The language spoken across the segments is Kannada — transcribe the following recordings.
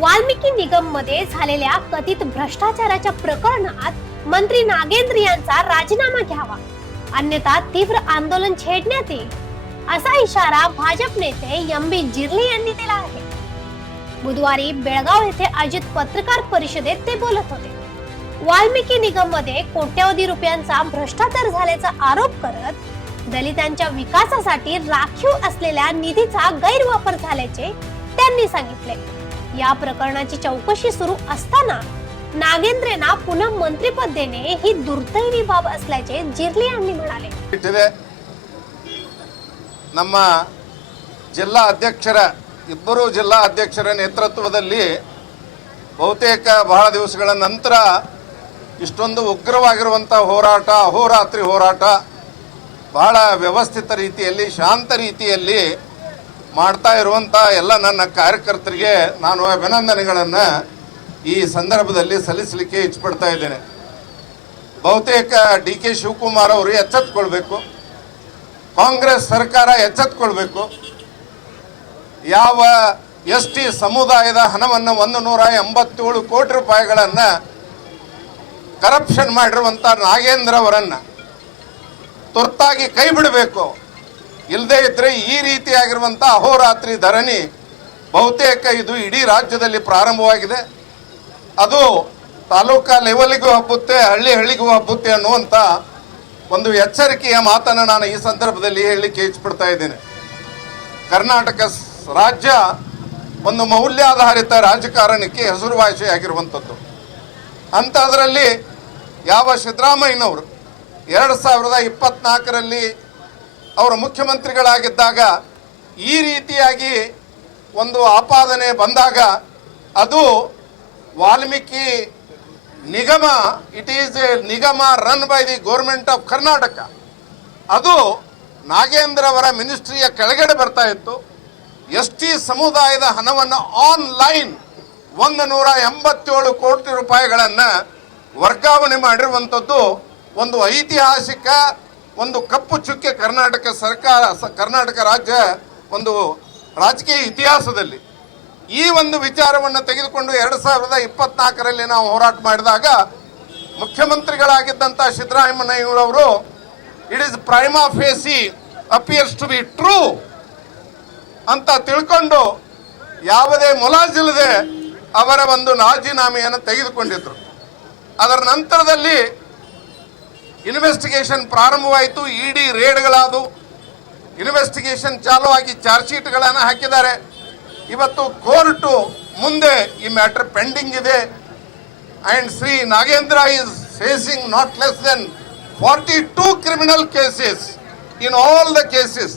वाल्मिकी निगम मध्ये झालेल्या कथित भ्रष्टाचाराच्या प्रकरणात मंत्री नागेंद्र यांचा राजीनामा घ्यावा, अन्यथा तीव्र आंदोलन छेडण्यात येईल, असा इशारा भाजप नेते एम.बी. जिर्ले यांनी दिला आहे. बुधवारी बेळगाव येथे आयोजित पत्रकार परिषदेत ते बोलत होते. वाल्मिकी निगम मध्ये कोट्यवधी रुपयांचा भ्रष्टाचार झाल्याचा आरोप करत दलितांच्या विकासासाठी राखीव असलेल्या निधीचा गैरवापर झाल्याचे त्यांनी सांगितले. या प्रकरणाची चौकशी सुरू असताना नागेंद्रना पुन्हा मंत्रिपद देणे ही दुर्दैवी बाब असल्याचे जिर्ले यांनी म्हणाले. ನಮ್ಮ ಜಿಲ್ಲಾ ಅಧ್ಯಕ್ಷರ ಇಬ್ಬರು ಜಿಲ್ಲಾ ಅಧ್ಯಕ್ಷರ ನೇತೃತ್ವದಲ್ಲಿ ಬಹುತೇಕ ಬಹಳ ದಿವಸಗಳ ನಂತರ ಇಷ್ಟೊಂದು ಉಗ್ರವಾಗಿರುವಂಥ ಹೋರಾಟ, ಅಹೋರಾತ್ರಿ ಹೋರಾಟ ಬಹಳ ವ್ಯವಸ್ಥಿತ ರೀತಿಯಲ್ಲಿ, ಶಾಂತ ರೀತಿಯಲ್ಲಿ ಮಾಡ್ತಾ ಇರುವಂಥ ಎಲ್ಲ ನನ್ನ ಕಾರ್ಯಕರ್ತರಿಗೆ ನಾನು ಅಭಿನಂದನೆಗಳನ್ನು ಈ ಸಂದರ್ಭದಲ್ಲಿ ಸಲ್ಲಿಸಲಿಕ್ಕೆ ಇಚ್ಛಪಡ್ತಾ ಇದ್ದೇನೆ. ಬಹುತೇಕ ಡಿ ಕೆ ಶಿವಕುಮಾರ್ ಅವರು ಎಚ್ಚೆತ್ತುಕೊಳ್ಬೇಕು, ಕಾಂಗ್ರೆಸ್ ಸರ್ಕಾರ ಎಚ್ಚೆತ್ತುಕೊಳ್ಬೇಕು. ಯಾವ ಎಸ್ ಟಿ ಸಮುದಾಯದ ಹಣವನ್ನು 187 ಕೋಟಿ ರೂಪಾಯಿಗಳನ್ನು ಕರಪ್ಷನ್ ಮಾಡಿರುವಂಥ ನಾಗೇಂದ್ರ ಅವರನ್ನು ತುರ್ತಾಗಿ ಕೈ ಬಿಡಬೇಕು. ಇಲ್ಲದೇ ಇದ್ದರೆ ಈ ರೀತಿಯಾಗಿರುವಂಥ ಅಹೋರಾತ್ರಿ ಧರಣಿ ಬಹುತೇಕ ಇದು ಇಡೀ ರಾಜ್ಯದಲ್ಲಿ ಪ್ರಾರಂಭವಾಗಿದೆ. ಅದು ತಾಲೂಕಾ ಲೆವೆಲ್ಗೂ ಹಬ್ಬುತ್ತೆ, ಹಳ್ಳಿಗೂ ಹಬ್ಬುತ್ತೆ ಅನ್ನುವಂಥ ಒಂದು ಎಚ್ಚರಿಕೆಯ ಮಾತನ್ನು ನಾನು ಈ ಸಂದರ್ಭದಲ್ಲಿ ಹೇಳಲಿಕ್ಕೆ ಇಚ್ಛಪಡ್ತಾ ಇದ್ದೇನೆ. ಕರ್ನಾಟಕ ರಾಜ್ಯ ಒಂದು ಮೌಲ್ಯಾಧಾರಿತ ರಾಜಕಾರಣಕ್ಕೆ ಹೆಸರುವಾಸಿಯಾಗಿರುವಂಥದ್ದು. ಅಂಥದ್ರಲ್ಲಿ ಯಾವ ಸಿದ್ದರಾಮಯ್ಯನವರು 2024ರಲ್ಲಿ ಅವರು ಮುಖ್ಯಮಂತ್ರಿಗಳಾಗಿದ್ದಾಗ ಈ ರೀತಿಯಾಗಿ ಒಂದು ಆಪಾದನೆ ಬಂದಾಗ ಅದು ವಾಲ್ಮೀಕಿ ನಿಗಮ, ಇಟ್ ಈಸ್ ಎ ನಿಗಮ run by the government of Karnataka, ಅದು ನಾಗೇಂದ್ರ ಅವರ ಮಿನಿಸ್ಟ್ರಿಯ ಕೆಳಗಡೆ ಬರ್ತಾ ಇತ್ತು. ಎಸ್ ಟಿ ಸಮುದಾಯದ ಹಣವನ್ನು ಆನ್ಲೈನ್ 187 ಕೋಟಿ ರೂಪಾಯಿಗಳನ್ನು ವರ್ಗಾವಣೆ ಮಾಡಿರುವಂಥದ್ದು ಒಂದು ಐತಿಹಾಸಿಕ, ಒಂದು ಕಪ್ಪು ಚುಕ್ಕೆ ಕರ್ನಾಟಕ ರಾಜ್ಯ ಒಂದು ರಾಜಕೀಯ ಇತಿಹಾಸದಲ್ಲಿ. ಈ ಒಂದು ವಿಚಾರವನ್ನು ತೆಗೆದುಕೊಂಡು 2024ರಲ್ಲಿ ನಾವು ಹೋರಾಟ ಮಾಡಿದಾಗ ಮುಖ್ಯಮಂತ್ರಿಗಳಾಗಿದ್ದಂಥ ಸಿದ್ದರಾಮಯ್ಯನವರು it is prima facie appears to be true ಅಂತ ತಿಳ್ಕೊಂಡು ಯಾವುದೇ ಮುಲಾಜಿಲ್ಲದೆ ಅವರ ಒಂದು ರಾಜೀನಾಮೆಯನ್ನು ತೆಗೆದುಕೊಂಡಿದ್ರು. ಅದರ ನಂತರದಲ್ಲಿ ಇನ್ವೆಸ್ಟಿಗೇಷನ್ ಪ್ರಾರಂಭವಾಯಿತು. ಇಡಿ ರೇಡ್ಗಳಾದವು, ಇನ್ವೆಸ್ಟಿಗೇಷನ್ ಚಾಲುವಾಗಿ ಚಾರ್ಜ್ ಶೀಟ್ಗಳನ್ನು ಹಾಕಿದ್ದಾರೆ. ಇವತ್ತು ಕೋರ್ಟು ಮುಂದೆ ಈ ಮ್ಯಾಟರ್ ಪೆಂಡಿಂಗ್ ಇದೆ. And Shri Nagendra is facing not less than 42 criminal cases in all the cases,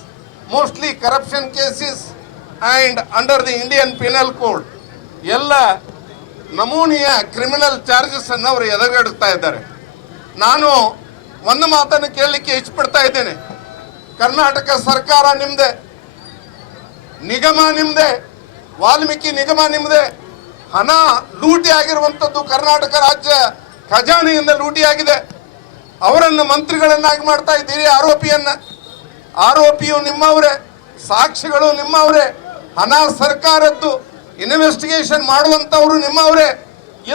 mostly corruption cases and under the Indian penal code ಎಲ್ಲ ನಮೂನೆಯ ಕ್ರಿಮಿನಲ್ ಚಾರ್ಜಸ್ ಅನ್ನು ಅವರು ಎದುರುಗಡಿಸ್ತಾ ಇದ್ದಾರೆ. ನಾನು ಒಂದು ಮಾತನ್ನು ಕೇಳಲಿಕ್ಕೆ ಇಚ್ಛಪಡ್ತಾ ಇದ್ದೇನೆ. ಕರ್ನಾಟಕ ಸರ್ಕಾರ ನಿಮ್ಮದೇ, ನಿಗಮ ನಿಮ್ಮದೇ, ವಾಲ್ಮೀಕಿ ನಿಗಮ ನಿಮ್ಮದೇ. ಹಣ ಲೂಟಿ ಆಗಿರುವಂಥದ್ದು ಕರ್ನಾಟಕ ರಾಜ್ಯ ಖಜಾನೆಯಿಂದ ಲೂಟಿಯಾಗಿದೆ. ಅವರನ್ನು ಮಂತ್ರಿಗಳನ್ನಾಗಿ ಮಾಡ್ತಾ ಇದ್ದೀರಿ. ಆರೋಪಿಯು ನಿಮ್ಮವರೇ, ಸಾಕ್ಷಿಗಳು ನಿಮ್ಮವರೇ, ಹಣ ಸರ್ಕಾರದ್ದು, ಇನ್ವೆಸ್ಟಿಗೇಷನ್ ಮಾಡುವಂಥವರು ನಿಮ್ಮವರೇ.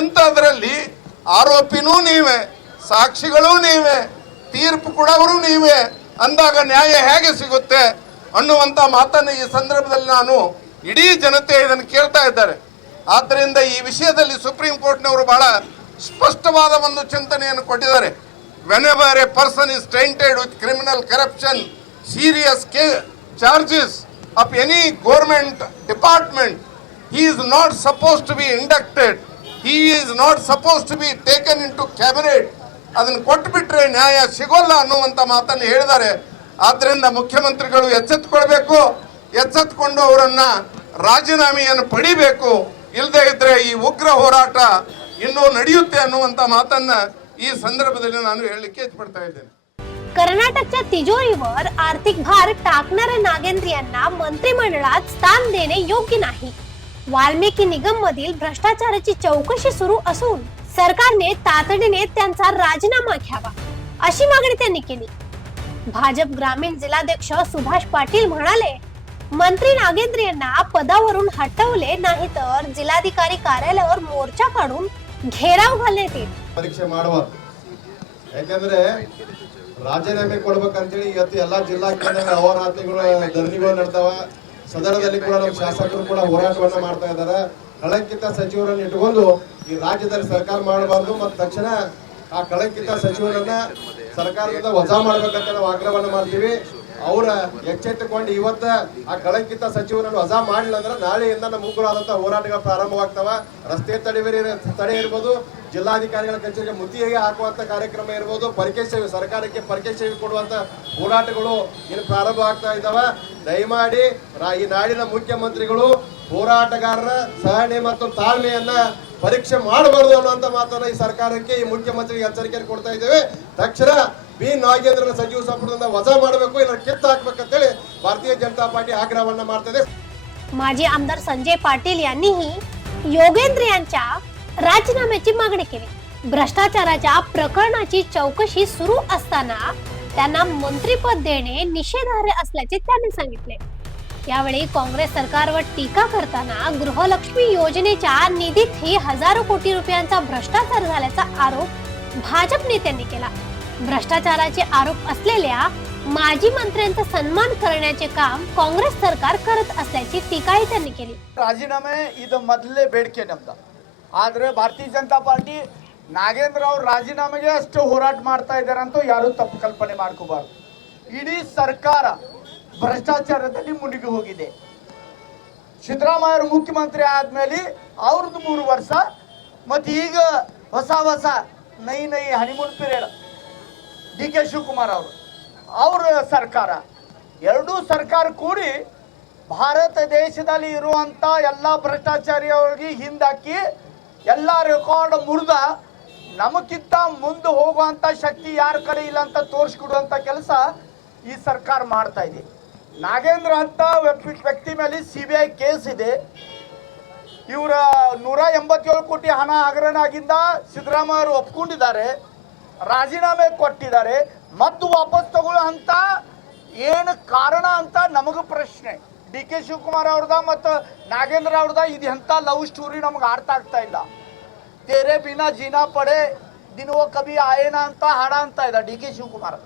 ಇಂಥದ್ರಲ್ಲಿ ಆರೋಪಿನೂ ನೀವೇ, ಸಾಕ್ಷಿಗಳೂ ನೀವೇ, ತೀರ್ಪು ಕೊಡೋರು ನೀವೇ ಅಂದಾಗ ನ್ಯಾಯ ಹೇಗೆ ಸಿಗುತ್ತೆ ಅನ್ನುವಂಥ ಮಾತನ್ನು ಈ ಸಂದರ್ಭದಲ್ಲಿ ನಾನು ಇಡೀ ಜನತೆ ಇದನ್ನು ಕೇಳ್ತಾ ಇದ್ದಾರೆ. ಆದ್ದರಿಂದ ಈ ವಿಷಯದಲ್ಲಿ ಸುಪ್ರೀಂ ಕೋರ್ಟ್ನವರು ಬಹಳ ಸ್ಪಷ್ಟವಾದ ಒಂದು ಚಿಂತನೆಯನ್ನು ಕೊಟ್ಟಿದ್ದಾರೆ. whenever a person is tainted with criminal corruption, serious charges of any government department, he is not supposed to be inducted, he is not supposed to be taken into cabinet. ಅದನ್ನು ಕೊಟ್ಟುಬಿಟ್ರೆ ನ್ಯಾಯ ಸಿಗೋಲ್ಲ ಅನ್ನುವಂಥ ಮಾತನ್ನು ಹೇಳಿದ್ದಾರೆ. ಆದ್ದರಿಂದ ಮುಖ್ಯಮಂತ್ರಿಗಳು ಎಚ್ಚೆತ್ತುಕೊಳ್ಬೇಕು, ಎಚ್ಚೆತ್ತುಕೊಂಡು ಅವರನ್ನು ರಾಜೀನಾಮೆಯನ್ನು ಪಡಿಬೇಕು. ಇಲ್ಲದೇ ಇದ್ರೆ ಈ ಉಗ್ರ ಹೋರಾಟ ಇನ್ನೂ ನಡೆಯುತ್ತೆ ಅನ್ನುವಂಥ ಮಾತನ್ನು ಈ ಸಂದर्भाದಲ್ಲಿ ನಾನು ಹೇಳಲಿಕ್ಕೆ ಇಚ್ಛಪಡ್ತಾ ಇದ್ದೇನೆ. कर्नाटकच्या तिजोरीवर आर्थिक भार टाकणाऱ्या नागेंद्र यांना मंत्रिमंडळात स्थान देणे योग्य नाही. वाल्मिकी निगम मधील भ्रष्टाचाराची चौकशी सुरू असून सरकारने तातडीने त्यांचा राजीनामा घ्यावा, अशी मागणी त्यांनी केली. भाजप ग्रामीण जिल्हाध्यक्ष सुभाष पाटील म्हणाले, मंत्री नागेंद्र यांना पदावरून हटवले नाही तर जिल्हाधिकारी कार्यालयावर मोर्चा काढून घेराव घालण्यात येईल. ಪರೀಕ್ಷೆ ಮಾಡಬಾರ್ದು. ಯಾಕಂದ್ರೆ ರಾಜೀನಾಮೆ ಕೊಡ್ಬೇಕಂತೇಳಿ ಇವತ್ತು ಎಲ್ಲಾ ಜಿಲ್ಲಾ ಕೇಂದ್ರಗಳ ಹೋರಾಟಗಳು ಧರಣಿಗಳು ನಡೆದವ. ಸದನದಲ್ಲಿ ಕೂಡ ನಮ್ಮ ಶಾಸಕರು ಕೂಡ ಹೋರಾಟವನ್ನ ಮಾಡ್ತಾ ಇದ್ದಾರೆ. ಕಳಂಕಿತ ಸಚಿವರನ್ನು ಇಟ್ಕೊಂಡು ಈ ರಾಜ್ಯದಲ್ಲಿ ಸರ್ಕಾರ ಮಾಡಬಾರ್ದು ಮತ್ತು ತಕ್ಷಣ ಆ ಕಳಂಕಿತ ಸಚಿವರನ್ನ ಸರ್ಕಾರದಿಂದ ವಜಾ ಮಾಡ್ಬೇಕಂತ ನಾವು ಆಗ್ರಹವನ್ನ ಮಾಡ್ತೀವಿ. ಅವರ ಎಚ್ಚೆತ್ತುಕೊಂಡು ಇವತ್ತ ಆ ಕಳಂಕಿತ ಸಚಿವರನ್ನು ವಜಾ ಮಾಡಲಿಲ್ಲ ಅಂದ್ರೆ ನಾಳೆಯಿಂದ ನಮ್ಮ ಉಗ್ರವಾದಂತಹ ಹೋರಾಟಗಳು ಪ್ರಾರಂಭವಾಗ್ತಾವ. ರಸ್ತೆ ತಡೆ ಇರ್ಬೋದು, ಜಿಲ್ಲಾಧಿಕಾರಿಗಳ ಕಚೇರಿಗೆ ಮುತ್ತಿಗೆ ಹಾಕುವಂತ ಕಾರ್ಯಕ್ರಮ ಇರ್ಬೋದು, ಸರ್ಕಾರಕ್ಕೆ ಪರೀಕ್ಷೆ ಸೇವೆ ಕೊಡುವಂತ ಹೋರಾಟಗಳು ಇನ್ನು ಪ್ರಾರಂಭ ಆಗ್ತಾ ಇದ್ದಾವ. ದಯಮಾಡಿ ಈ ನಾಡಿನ ಮುಖ್ಯಮಂತ್ರಿಗಳು ಹೋರಾಟಗಾರರ ಸಹನೆ ಮತ್ತು ತಾಳ್ಮೆಯನ್ನ ಪರೀಕ್ಷೆ ಮಾಡಬಾರದು ಅನ್ನುವಂತ ಮಾತನ್ನ ಈ ಸರ್ಕಾರಕ್ಕೆ, ಈ ಮುಖ್ಯಮಂತ್ರಿಗೆ ಎಚ್ಚರಿಕೆಯನ್ನು ಕೊಡ್ತಾ ಇದ್ದೇವೆ. ತಕ್ಷಣ ಬಿ ನಾಗೇಂದ್ರನ ಸಚಿವ ಸಂಪುಟದಿಂದ ವಜಾ ಮಾಡಬೇಕು, ಇಲ್ಲ ಕಿತ್ತು ಹಾಕಬೇಕಂತೇಳಿ ಭಾರತೀಯ ಜನತಾ ಪಾರ್ಟಿ ಆಗ್ರಹವನ್ನ ಮಾಡ್ತದೆ. माजी आमदार संजय पाटील यांनीही योगेंद्र यांच्या राजीनाम्याची मागणी केली. भ्रष्टाचाराच्या प्रकरणाची चौकशी सुरू असताना त्यांना मंत्रिपद देणे निषेधार्ह असल्याचे त्यांनी सांगितले. यावेळी काँग्रेस सरकारवर टीका करताना गृहलक्ष्मी योजनेच्या निधीतही हजारो कोटी रुपयांचा भ्रष्टाचार झाल्याचा आरोप भाजप नेत्यांनी केला. भ्रष्टाचाराचे आरोप असलेल्या माजी मंत्र्यांचा सन्मान करण्याचे काम काँग्रेस सरकार करत असल्याची टीकाही त्यांनी केली. ರಾಜೀನಾಮೆ ಇದು ಮೊದಲೇ ಬೇಡಿಕೆ ನಮ್ದು. ಆದರೆ ಭಾರತೀಯ ಜನತಾ ಪಾರ್ಟಿ ನಾಗೇಂದ್ರ ಅವರು ರಾಜೀನಾಮೆಗೆ ಅಷ್ಟು ಹೋರಾಟ ಮಾಡ್ತಾ ಇದ್ದಾರೆ ಅಂತ ಯಾರು ತಪ್ಪು ಕಲ್ಪನೆ ಮಾಡ್ಕೋಬಾರ್ದು. ಇಡೀ ಸರ್ಕಾರ ಭ್ರಷ್ಟಾಚಾರದಲ್ಲಿ ಮುಳುಗಿ ಹೋಗಿದೆ. ಸಿದ್ದರಾಮಯ್ಯ ಅವರು ಮುಖ್ಯಮಂತ್ರಿ ಆದ್ಮೇಲೆ ಅವ್ರದ್ದು 3 ವರ್ಷ ಮತ್ತು ಈಗ ಹೊಸ ನೈ honeymoon period D K Shivakumar ಅವ್ರ ಸರ್ಕಾರ, ಎರಡೂ ಸರ್ಕಾರ ಕೂಡಿ ಭಾರತ ದೇಶದಲ್ಲಿ ಇರುವಂತ ಎಲ್ಲ ಭ್ರಷ್ಟಾಚಾರಿಯವರಿಗೆ ಹಿಂದಾಕಿ ಎಲ್ಲ ರೆಕಾರ್ಡ್ ಮುರಿದ ನಮಗಿಂತ ಮುಂದೆ ಹೋಗುವಂತ ಶಕ್ತಿ ಯಾರ ಕಡೆ ಇಲ್ಲ ಅಂತ ತೋರಿಸ್ಕೊಡುವಂತ ಕೆಲಸ ಈ ಸರ್ಕಾರ ಮಾಡ್ತಾ ಇದೆ. ನಾಗೇಂದ್ರ ಅಂತ ವ್ಯಕ್ತಿ ಮೇಲೆ CBI ಕೇಸ್ ಇದೆ. ಇವರ 187 ಕೋಟಿ ಹಣ ಹಗರಣ ಆಗಿಂದ ಸಿದ್ದರಾಮಯ್ಯ ಅವರು ಒಪ್ಕೊಂಡಿದ್ದಾರೆ, ರಾಜೀನಾಮೆ ಕೊಟ್ಟಿದ್ದಾರೆ. ಮತ್ತು ವಾಪಸ್ ತಗೊಳ್ಳೋ ಅಂತ ಏನು ಕಾರಣ ಅಂತ ನಮಗೆ ಪ್ರಶ್ನೆ. ಡಿ ಕೆ ಶಿವಕುಮಾರ್ ಅವ್ರದ ಮತ್ತು ನಾಗೇಂದ್ರ ಅವ್ರದ ಇದು ಎಂಥ ಲವ್ ಸ್ಟೋರಿ ನಮ್ಗೆ ಅರ್ಥ ಆಗ್ತಾ ಇಲ್ಲ. ತೇರೆ ಬಿನಾ ಜೀನಾ ಪಡೆ ದಿನವೋ ಕಭಿ ಆಯೇನಾ ಅಂತ ಹಾಡ ಅಂತ ಇದೆ ಡಿ ಕೆ ಶಿವಕುಮಾರ್.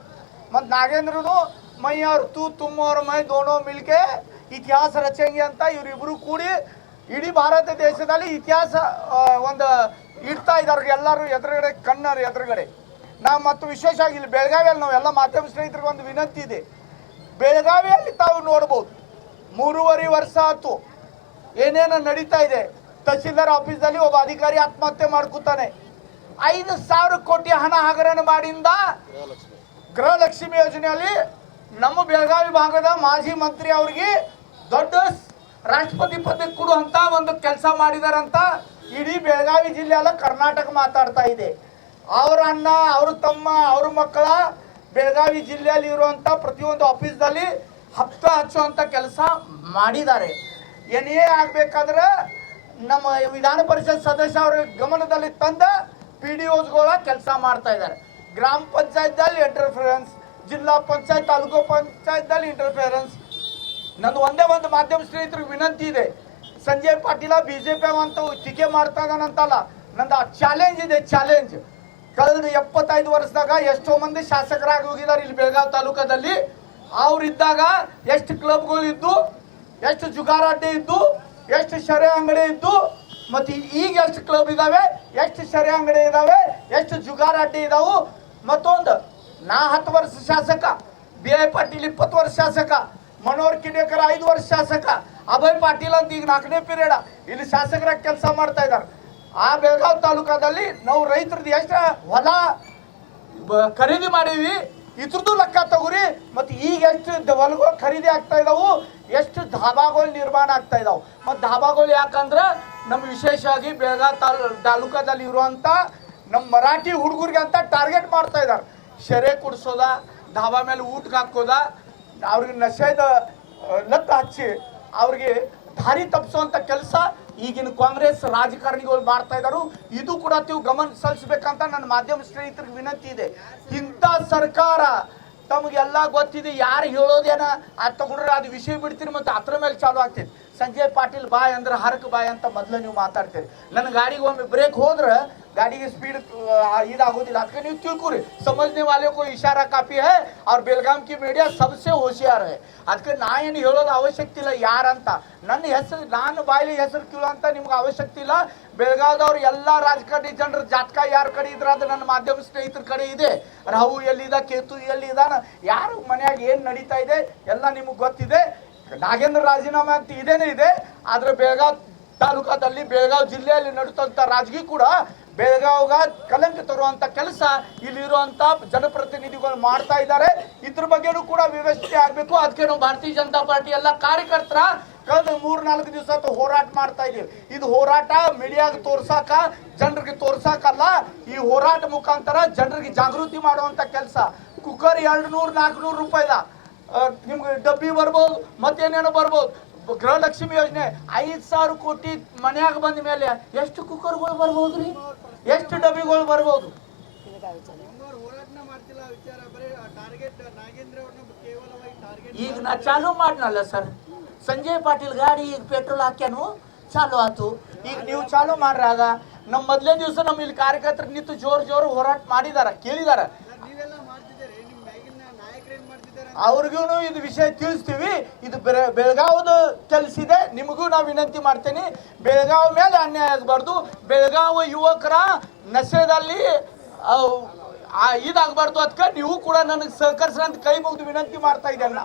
ಮತ್ತು ನಾಗೇಂದ್ರನು ಮೈ ಅವ್ರ ತುಮ್ ಅವ್ರ ಮೈ ದೋನೋ ಮಿಲ್ಕೆ ಇತಿಹಾಸ ರಚೆಂಗೆ ಅಂತ ಇವರಿಬ್ಬರು ಕೂಡಿ ಇಡೀ ಭಾರತ ದೇಶದಲ್ಲಿ ಇತಿಹಾಸ ಒಂದು ಇಡ್ತಾ ಇದ್ದಾರೆ ಎಲ್ಲರೂ ಎದುರುಗಡೆ, ಕಣ್ಣರ ಎದುರುಗಡೆ. ನಾವು ಮತ್ತು ವಿಶೇಷವಾಗಿ ಇಲ್ಲಿ ಬೆಳಗಾವಿಯಲ್ಲಿ ನಾವೆಲ್ಲ ಮಾಧ್ಯಮ ಸ್ನೇಹಿತರಿಗೆ ಒಂದು ವಿನಂತಿ ಇದೆ. ಬೆಳಗಾವಿಯಲ್ಲಿ ತಾವು ನೋಡ್ಬೋದು 3.5 ವರ್ಷ ಆಯ್ತು ಏನೇನು ನಡೀತಾ ಇದೆ. ತಹಸೀಲ್ದಾರ್ ಆಫೀಸಲ್ಲಿ ಒಬ್ಬ ಅಧಿಕಾರಿ ಆತ್ಮಹತ್ಯೆ ಮಾಡ್ಕೊತಾನೆ. 5,000 ಕೋಟಿ ಹಣ ಹಗರಣ ಮಾಡಿಂದ ಗೃಹಲಕ್ಷ್ಮಿ ಯೋಜನೆಯಲ್ಲಿ ನಮ್ಮ ಬೆಳಗಾವಿ ಭಾಗದ ಮಾಜಿ ಮಂತ್ರಿ ಅವ್ರಿಗೆ ದೊಡ್ಡ ರಾಷ್ಟ್ರಪತಿ ಪದಕ್ಕೆ ಕೊಡುವಂತ ಒಂದು ಕೆಲಸ ಮಾಡಿದಾರಂತ ಇಡೀ ಬೆಳಗಾವಿ ಜಿಲ್ಲೆ ಅಲ್ಲ ಕರ್ನಾಟಕ ಮಾತಾಡ್ತಾ ಇದೆ. ಅವರ ಅಣ್ಣ, ಅವ್ರ ತಮ್ಮ, ಅವ್ರ ಮಕ್ಕಳ ಬೆಳಗಾವಿ ಜಿಲ್ಲೆಯಲ್ಲಿ ಇರುವಂತ ಪ್ರತಿಯೊಂದು ಆಫೀಸ್ದಲ್ಲಿ ಹಪ್ತ ಹಚ್ಚುವಂತ ಕೆಲಸ ಮಾಡಿದ್ದಾರೆ. ಏನೇ ಆಗ್ಬೇಕಾದ್ರೆ ನಮ್ಮ ವಿಧಾನ ಪರಿಷತ್ ಸದಸ್ಯ ಅವರ ಗಮನದಲ್ಲಿ ತಂದ PDOsಗಳ ಕೆಲಸ ಮಾಡ್ತಾ ಇದ್ದಾರೆ. ಗ್ರಾಮ ಪಂಚಾಯತ್ದಲ್ಲಿ ಇಂಟರ್ಫಿರೆನ್ಸ್, ಜಿಲ್ಲಾ ಪಂಚಾಯತ್, ತಾಲೂಕು ಪಂಚಾಯತ್ದಲ್ಲಿ ಇಂಟರ್ಫಿರೆನ್ಸ್. ನಂದು ಒಂದೇ ಒಂದು ಮಾಧ್ಯಮ ಸ್ನೇಹಿತರಿಗೆ ವಿನಂತಿ ಇದೆ. ಸಂಜಯ್ ಪಾಟೀಲ BJP ಅಂತ ಟೀಕೆ ಮಾಡ್ತಾ ಇದ್ದಾನಂತಲ್ಲ, ನಂದು ಆ ಚಾಲೆಂಜ್ ಇದೆ. ಚಾಲೆಂಜ್ ಕಳೆದ 75 ವರ್ಷದಾಗ ಎಷ್ಟೋ ಮಂದಿ ಶಾಸಕರಾಗಿ ಹೋಗಿದ್ದಾರೆ ಇಲ್ಲಿ ಬೆಳಗಾವಿ ತಾಲೂಕದಲ್ಲಿ. ಅವ್ರಿದ್ದಾಗ ಎಷ್ಟು ಕ್ಲಬ್ಗಳು ಇದ್ದು, ಎಷ್ಟು ಜುಗಾರ ಅಡ್ಡೆ ಇದ್ದು, ಎಷ್ಟು ಶರೆ ಅಂಗಡಿ ಇದ್ದು, ಮತ್ತು ಈಗ ಎಷ್ಟು ಕ್ಲಬ್ ಇದಾವೆ, ಎಷ್ಟು ಶರೆ ಅಂಗಡಿ ಇದಾವೆ, ಎಷ್ಟು ಜುಗಾರ ಅಡ್ಡೆ ಇದಾವು. ಮತ್ತೊಂದು ನಾ 10 ವರ್ಷ ಶಾಸಕ, BI ಪಾಟೀಲ್ 20 ವರ್ಷ ಶಾಸಕ, ಮನೋಹರ್ ಕಿಡೇಕರ್ 5 ವರ್ಷ ಶಾಸಕ, ಅಭಯ್ ಪಾಟೀಲ್ ಅಂತ ಈಗ 4ನೇ ಪೀರಿಯಡ್ ಇಲ್ಲಿ ಶಾಸಕರಾಗಿ ಕೆಲಸ ಮಾಡ್ತಾ ಇದ್ದಾರೆ. ಆ ಬೆಳಗಾವಿ ತಾಲೂಕದಲ್ಲಿ ನಾವು ರೈತರದ್ದು ಎಷ್ಟು ಹೊಲ ಖರೀದಿ ಮಾಡೀವಿ ಇದ್ರದ್ದು ಲೆಕ್ಕ ತಗೋರಿ. ಮತ್ತು ಈಗ ಎಷ್ಟು ಹೊಲಗಳು ಖರೀದಿ ಆಗ್ತಾ ಇದಾವು, ಎಷ್ಟು ಧಾಬಾಗಳು ನಿರ್ಮಾಣ ಆಗ್ತಾ ಇದಾವೆ. ಮತ್ತು ಧಾಬಾಗಳು ಯಾಕಂದ್ರೆ ನಮ್ಮ ವಿಶೇಷವಾಗಿ ಬೆಳಗಾವಿ ತಾಲೂಕದಲ್ಲಿ ಇರುವಂಥ ನಮ್ಮ ಮರಾಠಿ ಹುಡುಗರಿಗೆ ಅಂತ ಟಾರ್ಗೆಟ್ ಮಾಡ್ತಾ ಇದ್ದಾರೆ. ಶೆರೆ ಕುಡಿಸೋದ, ಧಾಬಾ ಮೇಲೆ ಊಟಕ್ಕೆ ಹಾಕೋದ, ಅವ್ರಿಗೆ ನಶೆದ ಲತ್ತ ಹಚ್ಚಿ ಅವ್ರಿಗೆ ದಾರಿ ತಪ್ಪಿಸುವಂಥ ಕೆಲಸ ಈಗಿನ ಕಾಂಗ್ರೆಸ್ ರಾಜಕಾರಣಿಗಳು ಮಾಡ್ತಾ ಇದ್ದಾರೆ. ಇದು ಕೂಡ ನೀವು ಗಮನ ಸಲ್ಲಿಸಬೇಕಂತ ನನ್ನ ಮಾಧ್ಯಮ ಸ್ನೇಹಿತರಿಗೆ ವಿನಂತಿ ಇದೆ. ಇಂಥ ಸರ್ಕಾರ ತಮಗೆಲ್ಲ ಗೊತ್ತಿದೆ, ಯಾರು ಹೇಳೋದೇನ ಅದು ತಗೊಂಡ್ರೆ ಅದು ವಿಷಯ ಬಿಡ್ತೀರಿ ಮತ್ತು ಅದ್ರ ಮೇಲೆ ಚಾಲು ಆಗ್ತೈತಿ. ಸಂಜಯ್ ಪಾಟೀಲ್ ಬಾಯ್ ಅಂದ್ರೆ ಹರಕ್ ಬಾಯ್ ಅಂತ ಮೊದಲು ನೀವು ಮಾತಾಡ್ತೀರಿ. ನನ್ನ ಗಾಡಿಗೆ ಒಮ್ಮೆ ಬ್ರೇಕ್ ಹೋದ್ರೆ गाड़ी की स्पीड इदागोदिಲ್ಲ. ಅದಕ್ಕೆ ನೀವು ತಿಳ್ಕೊರಿ, समझने वाले को इशारा काफी है और बेलगाम की मीडिया सबसे होशियार है. ಅದಕ್ಕೆ ನಾ ಏನು ಹೇಳೋದು ಅವಶ್ಯಕತೆ ಇಲ್ಲ ಯಾರಂತ. ನನ್ನ ಹೆಸರು ನಾನು ಬಾಯಲ್ಲಿ ಹೆಸರು ಕೇಳುವಂತ ನಿಮ್ಗೆ ಅವಶ್ಯಕತೆ ಇಲ್ಲ. ಬೆಳಗಾವದವ್ರು ಎಲ್ಲ ರಾಜಕಾರಣಿ ಜನರ ಜಾತಕ ಯಾರ ಕಡೆ ಇದ್ರ ಅದು ನನ್ನ ಮಾಧ್ಯಮ ಸ್ನೇಹಿತರ ಕಡೆ ಇದೆ. ರಾಹು ಎಲ್ಲಿದ, ಕೇತು ಎಲ್ಲಿದಾನ, ಯಾರು ಮನ್ಯಾಗ ಏನ್ ನಡೀತಾ ಇದೆ ಎಲ್ಲ ನಿಮಗೆ ಗೊತ್ತಿದೆ. ನಾಗೇಂದ್ರ ರಾಜೀನಾಮೆ ಅಂತ ಇದೇನೇ ಇದೆ. ಆದ್ರೆ ಬೆಳಗಾವ್ ತಾಲೂಕಾದಲ್ಲಿ ಬೆಳಗಾವ್ ಜಿಲ್ಲೆಯಲ್ಲಿ ನಡೀತಂತ ರಾಜಕೀಯ ಕೂಡ ಬೆಳಗಾವ್ಗ ಕಲಂಕ ತರುವಂತ ಕೆಲಸ ಇಲ್ಲಿರುವಂತ ಜನಪ್ರತಿನಿಧಿಗಳು ಮಾಡ್ತಾ ಇದ್ದಾರೆ. ಇದ್ರ ಬಗ್ಗೆನೂ ಕೂಡ ವ್ಯವಸ್ಥೆ ಆಗ್ಬೇಕು. ಅದಕ್ಕೆ ನಾವು ಭಾರತೀಯ ಜನತಾ ಪಾರ್ಟಿ ಎಲ್ಲ ಕಾರ್ಯಕರ್ತರ ಕಳೆದ 3-4 ದಿವಸ ಹೋರಾಟ ಮಾಡ್ತಾ ಇದೀವಿ. ಇದು ಹೋರಾಟ ಮೀಡಿಯಾಗ ತೋರ್ಸಾಕ, ಜನರಿಗೆ ತೋರ್ಸಾಕಲ್ಲ. ಈ ಹೋರಾಟ ಮುಖಾಂತರ ಜನರಿಗೆ ಜಾಗೃತಿ ಮಾಡುವಂತ ಕೆಲಸ. ಕುಕ್ಕರ್ 200-400 ರೂಪಾಯಿದ ನಿಮ್ಗೆ ಡಬ್ಬಿ ಬರ್ಬೋದು, ಮತ್ತೇನೇನೋ ಬರ್ಬೋದು. ಗೃಹಲಕ್ಷ್ಮಿ ಯೋಜನೆ 5,000 ಕೋಟಿ ಮನ್ಯಾಗ ಬಂದ ಮೇಲೆ ಎಷ್ಟು ಕುಕ್ಕರ್ಗಳು ಬರ್ಬೋದ್ರಿ, ಎಷ್ಟು ಡಬ್ಬಿಗಳು ಬರ್ಬೋದು? ಈಗ ನಾ ಚಾಲು ಮಾಡ್ನಲ್ಲ ಸರ್, ಸಂಜಯ್ ಪಾಟೀಲ್ ಗಾಡಿ ಈಗ ಪೆಟ್ರೋಲ್ ಹಾಕ್ಯಾನು ಚಾಲು ಆತು. ಈಗ ನೀವು ಚಾಲು ಮಾಡ್ರಾಗ ನಮ್ಮ ಮೊದಲೇ ದಿವಸ ನಮ್ಮ ಇಲ್ಲಿ ಕಾರ್ಯಕರ್ತರು ನಿಂತು ಜೋರು ಹೋರಾಟ ಮಾಡಿದಾರ, ಕೇಳಿದಾರ. ಅವ್ರಿಗೂ ಇದು ವಿಷಯ ತಿಳಿಸ್ತೀವಿ. ಇದು ಬೆಳಗಾವದ ಕೆಲಸ ಇದೆ. ನಿಮಗೂ ನಾವು ವಿನಂತಿ ಮಾಡ್ತೇನೆ, ಬೆಳಗಾವ್ ಮೇಲೆ ಅನ್ಯಾಯ ಆಗಬಾರ್ದು. ಬೆಳಗಾವ ಯುವಕರ ನಶೆದಲ್ಲಿ ಇದಾಗಬಾರ್ದು. ಅದಕ್ಕೆ ನೀವು ಕೂಡ ನನಗೆ ಸಹಕರಿಸ್ರ ಅಂತ ಕೈ ಮುಗಿದು ವಿನಂತಿ ಮಾಡ್ತಾ ಇದ್ದೇನೆ.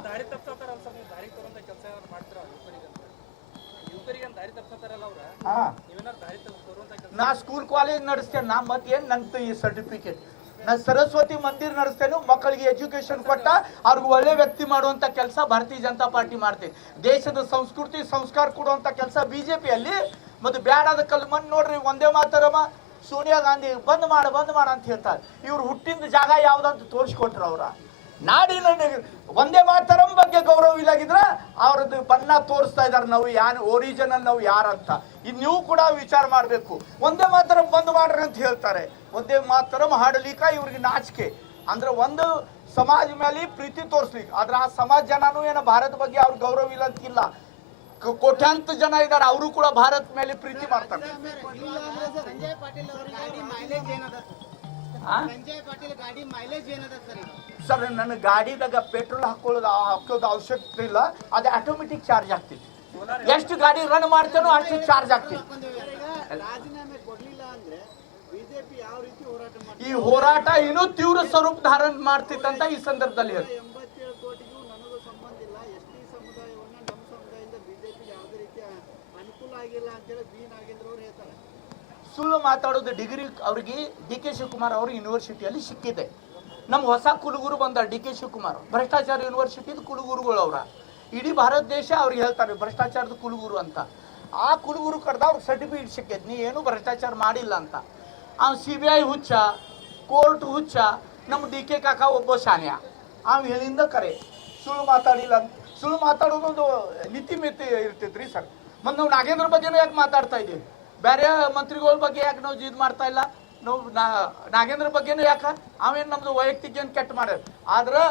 ನಾ ಸ್ಕೂಲ್ ಕಾಲೇಜ್ ನಡೆಸ್ತೇನೆ. ನಾ ಮತ್ತೇನು ನಂದು ಈ ಸರ್ಟಿಫಿಕೇಟ್. ನಾನು ಸರಸ್ವತಿ ಮಂದಿರ ನಡೆಸ್ತೇನೆ. ಮಕ್ಕಳಿಗೆ ಎಜುಕೇಶನ್ ಕೊಟ್ಟ ಅವ್ರಿಗೆ ಒಳ್ಳೆ ವ್ಯಕ್ತಿ ಮಾಡುವಂತ ಕೆಲಸ ಭಾರತೀಯ ಜನತಾ ಪಾರ್ಟಿ ಮಾಡ್ತೇನೆ. ದೇಶದ ಸಂಸ್ಕೃತಿ ಸಂಸ್ಕಾರ ಕೊಡುವಂತ ಕೆಲಸ ಬಿಜೆಪಿಯಲ್ಲಿ. ಮತ್ತು ಬ್ಯಾಡಾದ ಕಲ್ಲು ಮಣ್ಣು ನೋಡ್ರಿ, ಒಂದೇ ಮಾತರಮ್ಮ ಸೋನಿಯಾ ಗಾಂಧಿ ಬಂದ್ ಮಾಡ ಅಂತ ಹೇಳ್ತಾರೆ. ಇವ್ರು ಹುಟ್ಟಿದ ಜಾಗ ಯಾವ್ದಂತ ತೋರಿಸ್ಕೊಟ್ರು. ಅವ್ರ ನಾಡಿನ ಒಂದೇ ಮಾತರಂ ಬಗ್ಗೆ ಗೌರವ ಇಲ್ಲಾಗಿದ್ರ ಅವ್ರದ್ದು ಬಣ್ಣ ತೋರಿಸ್ತಾ ಇದಾರೆ. ನಾವು ಒರಿಜಿನಲ್ ನಾವು ಯಾರಂತ ಇದು ನೀವು ಕೂಡ ವಿಚಾರ ಮಾಡಬೇಕು. ಒಂದೇ ಮಾತರಂ ಬಂದ್ ಮಾಡ್ರಿ ಅಂತ ಹೇಳ್ತಾರೆ. ಒಂದೇ ಮಾತರಂ ಹಾಡಲಿಕ್ಕ ಇವ್ರಿಗೆ ನಾಚಿಕೆ. ಅಂದ್ರೆ ಒಂದು ಸಮಾಜ ಮೇಲೆ ಪ್ರೀತಿ ತೋರಿಸ್ಲಿಕ್ಕೆ. ಆದ್ರೆ ಆ ಸಮಾಜ ಜನನೂ ಏನೋ ಭಾರತ ಬಗ್ಗೆ ಅವ್ರ ಗೌರವ ಇಲ್ಲ ಅಂತಿಲ್ಲ. ಕೋಟ್ಯಾಂತ ಜನ ಇದ್ದಾರೆ, ಅವರು ಕೂಡ ಭಾರತ ಮೇಲೆ ಪ್ರೀತಿ ಮಾಡ್ತಾರೆ. ಸರ್, ನನ್ನ ಗಾಡಿದಾಗ ಪೆಟ್ರೋಲ್ ಹಾಕೋದು ಅವಶ್ಯಕತೆ ಇಲ್ಲ. ಅದು ಆಟೋಮೆಟಿಕ್ ಚಾರ್ಜ್ ಆಗ್ತಿದೆ. ಎಷ್ಟು ಗಾಡಿ ರನ್ ಮಾಡ್ತೇನೋ ಅಷ್ಟು ಚಾರ್ಜ್ ಆಗ್ತಿದೆ. ಈ ಹೋರಾಟ ಇನ್ನೂ ತೀವ್ರ ಸ್ವರೂಪ ಧಾರಣ ಮಾಡ್ತಿತ್ತಂತ ಈ ಸಂದರ್ಭದಲ್ಲಿ ಸುಳ್ಳು ಮಾತಾಡೋದು. ಡಿಗ್ರಿ ಅವ್ರಿಗೆ ಡಿ.ಕೆ. ಶಿವಕುಮಾರ್ ಅವರು ಯೂನಿವರ್ಸಿಟಿಯಲ್ಲಿ ಸಿಕ್ಕಿದೆ. ನಮ್ಮ ಹೊಸ ಕುಲಗುರು ಬಂದ ಡಿ.ಕೆ. ಶಿವಕುಮಾರ್, ಭ್ರಷ್ಟಾಚಾರ ಯೂನಿವರ್ಸಿಟಿದ ಕುಲಗುರುಗಳು ಅವರ. ಇಡೀ ಭಾರತ ದೇಶ ಅವ್ರಿಗೆ ಹೇಳ್ತಾರೆ ಭ್ರಷ್ಟಾಚಾರದ ಕುಲಗುರು ಅಂತ. ಆ ಕುಲಗುರು ಕರೆದ ಅವ್ರಿಗೆ ಸರ್ಟಿಫಿಕೇಟ್ ಸಿಕ್ಕೈತೆ, ನೀ ಏನು ಭ್ರಷ್ಟಾಚಾರ ಮಾಡಿಲ್ಲ ಅಂತ. ಅವ್ನು CBI ಹುಚ್ಚ, ಕೋರ್ಟ್ ಹುಚ್ಚ, ನಮ್ಮ ಡಿ.ಕೆ. ಕಾಕ ಒಬ್ಬ ಶಾನ್ಯ. ಅವ್ನು ಹೇಳಿಂದ ಕರೆ ಸುಳ್ಳು ಮಾತಾಡಿಲ್ಲ ಅಂತ. ಸುಳ್ಳು ಮಾತಾಡೋದೊಂದು ನೀತಿ ಮಿತಿ ಇರ್ತೈತ್ರಿ ಸರ್. ಮತ್ತು ನಾವು ನಾಗೇಂದ್ರ ಬಗ್ಗೆನೂ ಯಾಕೆ ಮಾತಾಡ್ತಾ ಇದ್ದೀವಿ, ಬೇರೆ ಮಂತ್ರಿಗಳ ಬಗ್ಗೆ ಯಾಕೆ ನಾವು ಇದು ಮಾಡ್ತಾ ಇಲ್ಲ? ನಾವು ನಾಗೇಂದ್ರ ಬಗ್ಗೆನೂ ಯಾಕೆ? ಅವೇನು ನಮ್ದು ವೈಯಕ್ತಿಕ ಏನು ಕೆಟ್ಟ ಮಾಡ್ಯಾರ. ಆದ್ರೆ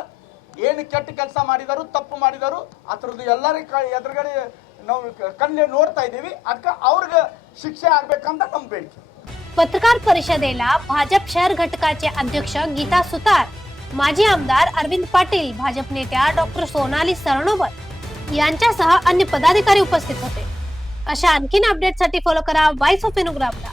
ಏನು ಕೆಟ್ಟ ಕೆಲಸ ಮಾಡಿದಾರು, ತಪ್ಪು ಮಾಡಿದಾರು, ಅದ್ರದ್ದು ಎಲ್ಲರಿಗೂ ಎದುರುಗಡೆ ನಾವು ಕಣ್ಣೆ ನೋಡ್ತಾ इधीवी. ಅದಕ್ಕೆ ಅವ್ರಿಗೆ ಶಿಕ್ಷೆ ಆಗ್ಬೇಕಂತ ನಮ್ಮ ಬೇಡಿಕೆ. पत्रकार परिषदेला भाजप शहर घटकाचे अध्यक्ष गीता सुतार, माजी आमदार अरविंद पाटील, भाजप नेत्या डॉक्टर सोनाली सरनोबत यांच्यासह अन्य पदाधिकारी उपस्थित होते. अशा आणखीन अपडेटसाठी फॉलो करा व्हॉइस ऑफ इनोग्रामला.